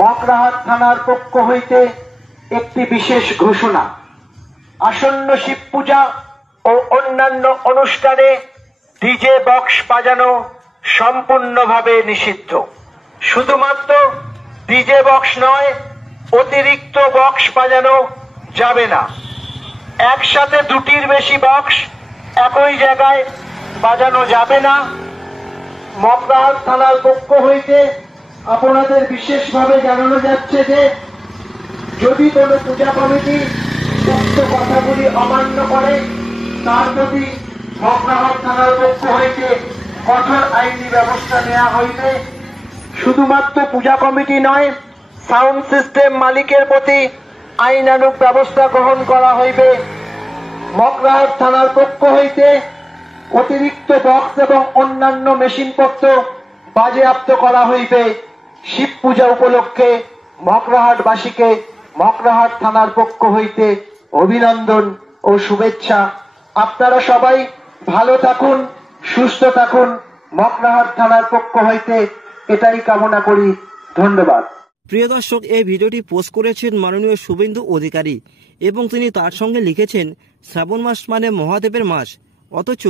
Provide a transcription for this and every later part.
মগরাহাট থানার পক্ষ হইতে একটি বিশেষ ঘোষণা। আসন্ন শিব পূজা ও অন্যান্য অনুষ্ঠানে ডিজে বক্স বাজানো সম্পূর্ণভাবে নিষিদ্ধ। শুধুমাত্র ডিজে বক্স নয়, অতিরিক্ত বক্স বাজানো যাবে না। একসাথে দুটির বেশি বক্স একই জায়গায় বাজানো যাবে না। মগরাহাট থানার পক্ষ হইতে আপনাদের বিশেষভাবে জানানো যাচ্ছে যে যদি কোনো পূজা কমিটি উক্ত কথাগুলি অমান্য করে তার প্রতি মগরাহাট থানার পক্ষ হইতে কঠোর আইনি ব্যবস্থা নেওয়া হইবে। শুধুমাত্র পূজা কমিটি নয়, সাউন্ড সিস্টেম মালিকের প্রতি আইনানুগ ব্যবস্থা গ্রহণ করা হইবে। মগরাহাট থানার পক্ষ হইতে অতিরিক্ত বক্স এবং অন্যান্য মেশিনপত্র বাজেয়াপ্ত করা হইবে। শিব পূজা উপলক্ষে মগরাহাটবাসীকে মগরাহাট থানার পক্ষ হইতে অভিনন্দন ও শুভেচ্ছা। আপনারা সবাই ভালো থাকুন, সুস্থ থাকুন। মগরাহাট থানার পক্ষ হইতে এটাই কামনা করি। ধন্যবাদ। প্রিয় দর্শক, এই ভিডিওটি পোস্ট করেছেন মাননীয় শুভেন্দু অধিকারী এবং তিনি তার সঙ্গে লিখেছেন শ্রাবণ মাস মানে মহাদেবের মাস। অথচ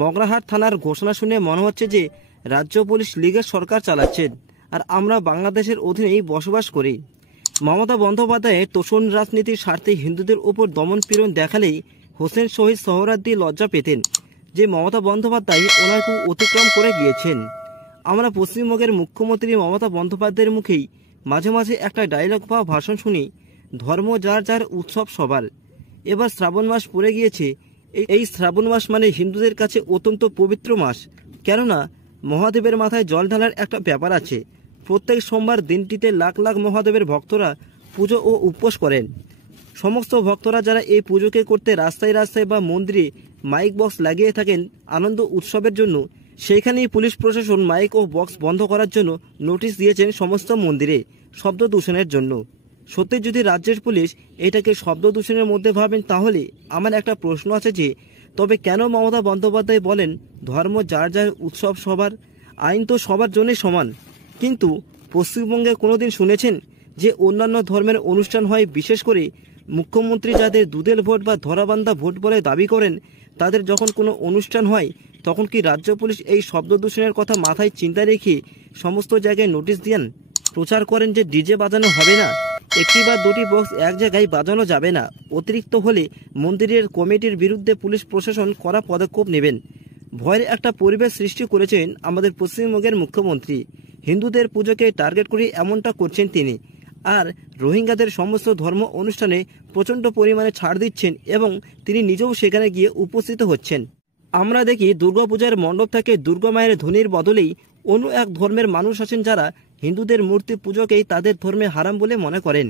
মগরাহাট থানার ঘোষণা শুনে মনে হচ্ছে যে রাজ্য পুলিশ লীগের সরকার চালাচ্ছেন আর আমরা বাংলাদেশের অধীনেই বসবাস করি। মমতা বন্দ্যোপাধ্যায়ের তোষণ রাজনীতির স্বার্থে হিন্দুদের উপর দমন পীড়ন দেখালেই হোসেন শহীদ সোহরাওয়ার্দী লজ্জা পেতেন যে মমতা বন্দ্যোপাধ্যায় ওনার খুব অতিক্রম করে গিয়েছেন। আমরা পশ্চিমবঙ্গের মুখ্যমন্ত্রী মমতা বন্দ্যোপাধ্যায়ের মুখেই মাঝে মাঝে একটা ডায়লগ বা ভাষণ শুনি, ধর্ম যার যার, উৎসব সবার। এবার শ্রাবণ মাস পড়ে গিয়েছে। এই শ্রাবণ মাস মানে হিন্দুদের কাছে অত্যন্ত পবিত্র মাস, কেননা মহাদেবের মাথায় জল ঢালার একটা ব্যাপার আছে। প্রত্যেক সোমবার দিনটিতে লাখ লাখ মহাদেবের ভক্তরা পুজো ও উপোস করেন। সমস্ত ভক্তরা যারা এই পুজোকে করতে রাস্তায় রাস্তায় বা মন্দিরে মাইক বক্স লাগিয়ে থাকেন আনন্দ উৎসবের জন্য, সেইখানেই পুলিশ প্রশাসন মাইক ও বক্স বন্ধ করার জন্য নোটিশ দিয়েছেন সমস্ত মন্দিরে শব্দ দূষণের জন্য। সত্যি যদি রাজ্যের পুলিশ এটাকে শব্দ দূষণের মধ্যে ভাবেন, তাহলে আমার একটা প্রশ্ন আছে যে তবে কেন মমতা বন্দ্যোপাধ্যায় বলেন ধর্ম যার যার, উৎসব সবার, আইন তো সবার জন্যই সমান। কিন্তু পশ্চিমবঙ্গে কোনোদিন শুনেছেন যে অন্যান্য ধর্মের অনুষ্ঠান হয়, বিশেষ করে মুখ্যমন্ত্রী যাদের দুধের ভোট বা ধরাবান্ধা ভোট বলে দাবি করেন, তাদের যখন কোনো অনুষ্ঠান হয় তখন কি রাজ্য পুলিশ এই শব্দ দূষণের কথা মাথায় চিন্তা রেখে সমস্ত জায়গায় নোটিশ দেন, প্রচার করেন যে ডিজে বাজানো হবে না, একটি বা দুটি বক্স এক জায়গায় বাজানো যাবে না, অতিরিক্ত হলে মন্দিরের কমিটির বিরুদ্ধে পুলিশ প্রশাসন কড়া পদক্ষেপ নেবেন। ভয়ের একটা পরিবেশ সৃষ্টি করেছেন আমাদের পশ্চিমবঙ্গের মুখ্যমন্ত্রী। হিন্দুদের পুজোকে টার্গেট করে এমনটা করছেন তিনি, আর রোহিঙ্গাদের সমস্ত ধর্ম অনুষ্ঠানে প্রচণ্ড পরিমাণে ছাড় দিচ্ছেন এবং তিনি নিজেও সেখানে গিয়ে উপস্থিত হচ্ছেন। আমরা দেখি দুর্গাপূজার মণ্ডপ থেকে দুর্গা মায়ের ধ্বনির বদলেই অন্য এক ধর্মের মানুষ আছেন যারা হিন্দুদের মূর্তি পুজোকেই তাদের ধর্মে হারাম বলে মনে করেন।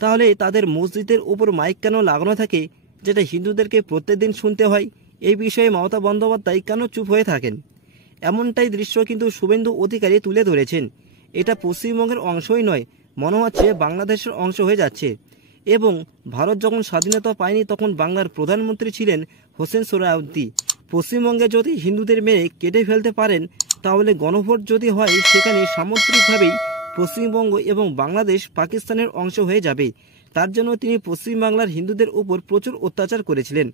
তাহলে তাদের মসজিদের উপর মাইক কেন লাগানো থাকে, যেটা হিন্দুদেরকে প্রত্যেকদিন শুনতে হয়? এই বিষয়ে মমতা বন্দ্যোপাধ্যায় কেন চুপ হয়ে থাকেন? এমনটাই দৃশ্য কিন্তু শুভেন্দু অধিকারী তুলে ধরেছেন। এটা পশ্চিমবঙ্গের অংশই নয়, মনে হচ্ছে বাংলাদেশের অংশ হয়ে যাচ্ছে। এবং ভারত যখন স্বাধীনতা পায়নি তখন বাংলার প্রধানমন্ত্রী ছিলেন হোসেন সোহরাওয়ার্দী। পশ্চিমবঙ্গে যদি হিন্দুদের মেরে কেটে ফেলতে পারেন, তাহলে গণভোট যদি হয় সেখানে সামগ্রিকভাবেই পশ্চিমবঙ্গ এবং বাংলাদেশ পাকিস্তানের অংশ হয়ে যাবে। তার জন্য তিনি পশ্চিমবাংলার হিন্দুদের উপর প্রচুর অত্যাচার করেছিলেন।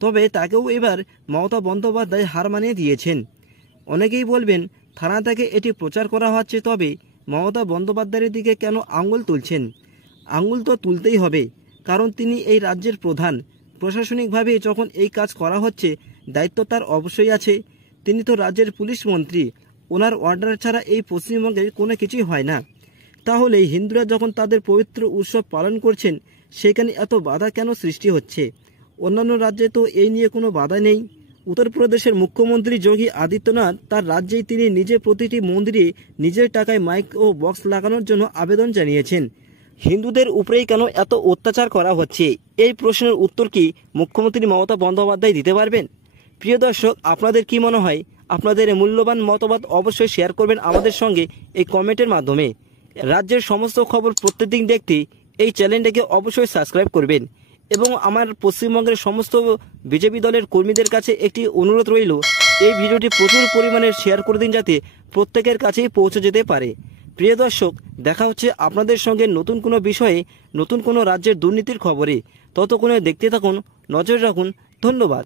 তবে তাকেও এবার মমতা বন্দ্যোপাধ্যায় হার মানিয়ে দিয়েছেন। অনেকেই বলবেন থানা থেকে এটি প্রচার করা হচ্ছে, তবে মমতা বন্দ্যোপাধ্যায়ের দিকে কেন আঙুল তুলছেন? আঙুল তো তুলতেই হবে, কারণ তিনি এই রাজ্যের প্রধান। প্রশাসনিকভাবে যখন এই কাজ করা হচ্ছে, দায়িত্ব তার অবশ্যই আছে। তিনি তো রাজ্যের পুলিশ মন্ত্রী, ওনার অর্ডার ছাড়া এই পশ্চিমবঙ্গে কোনো কিছুই হয় না। তাহলে হিন্দুরা যখন তাদের পবিত্র উৎসব পালন করছেন, সেখানে এত বাধা কেন সৃষ্টি হচ্ছে? অন্যান্য রাজ্যে তো এই নিয়ে কোনো বাধা নেই। উত্তরপ্রদেশের মুখ্যমন্ত্রী যোগী আদিত্যনাথ তার রাজ্যেই তিনি নিজে প্রতিটি মন্দিরে নিজের টাকায় মাইক ও বক্স লাগানোর জন্য আবেদন জানিয়েছেন। হিন্দুদের উপরেই কেন এত অত্যাচার করা হচ্ছে, এই প্রশ্নের উত্তর কি মুখ্যমন্ত্রী মমতা বন্দ্যোপাধ্যায় দিতে পারবেন? প্রিয় দর্শক, আপনাদের কি মনে হয়? আপনাদের মূল্যবান মতামত অবশ্যই শেয়ার করবেন আমাদের সঙ্গে এই কমেন্টের মাধ্যমে। রাজ্যের সমস্ত খবর প্রত্যেকদিন দেখতে এই চ্যানেলটাকে অবশ্যই সাবস্ক্রাইব করবেন। এবং আমার পশ্চিমবঙ্গের সমস্ত বিজেপি দলের কর্মীদের কাছে একটি অনুরোধ রইল, এই ভিডিওটি প্রচুর পরিমাণে শেয়ার করে দিন যাতে প্রত্যেকের কাছেই পৌঁছে যেতে পারে। প্রিয় দর্শক, দেখা হচ্ছে আপনাদের সঙ্গে নতুন কোনো বিষয়ে, নতুন কোনো রাজ্যের দুর্নীতির খবরে। ততক্ষণে দেখতে থাকুন, নজর রাখুন। ধন্যবাদ।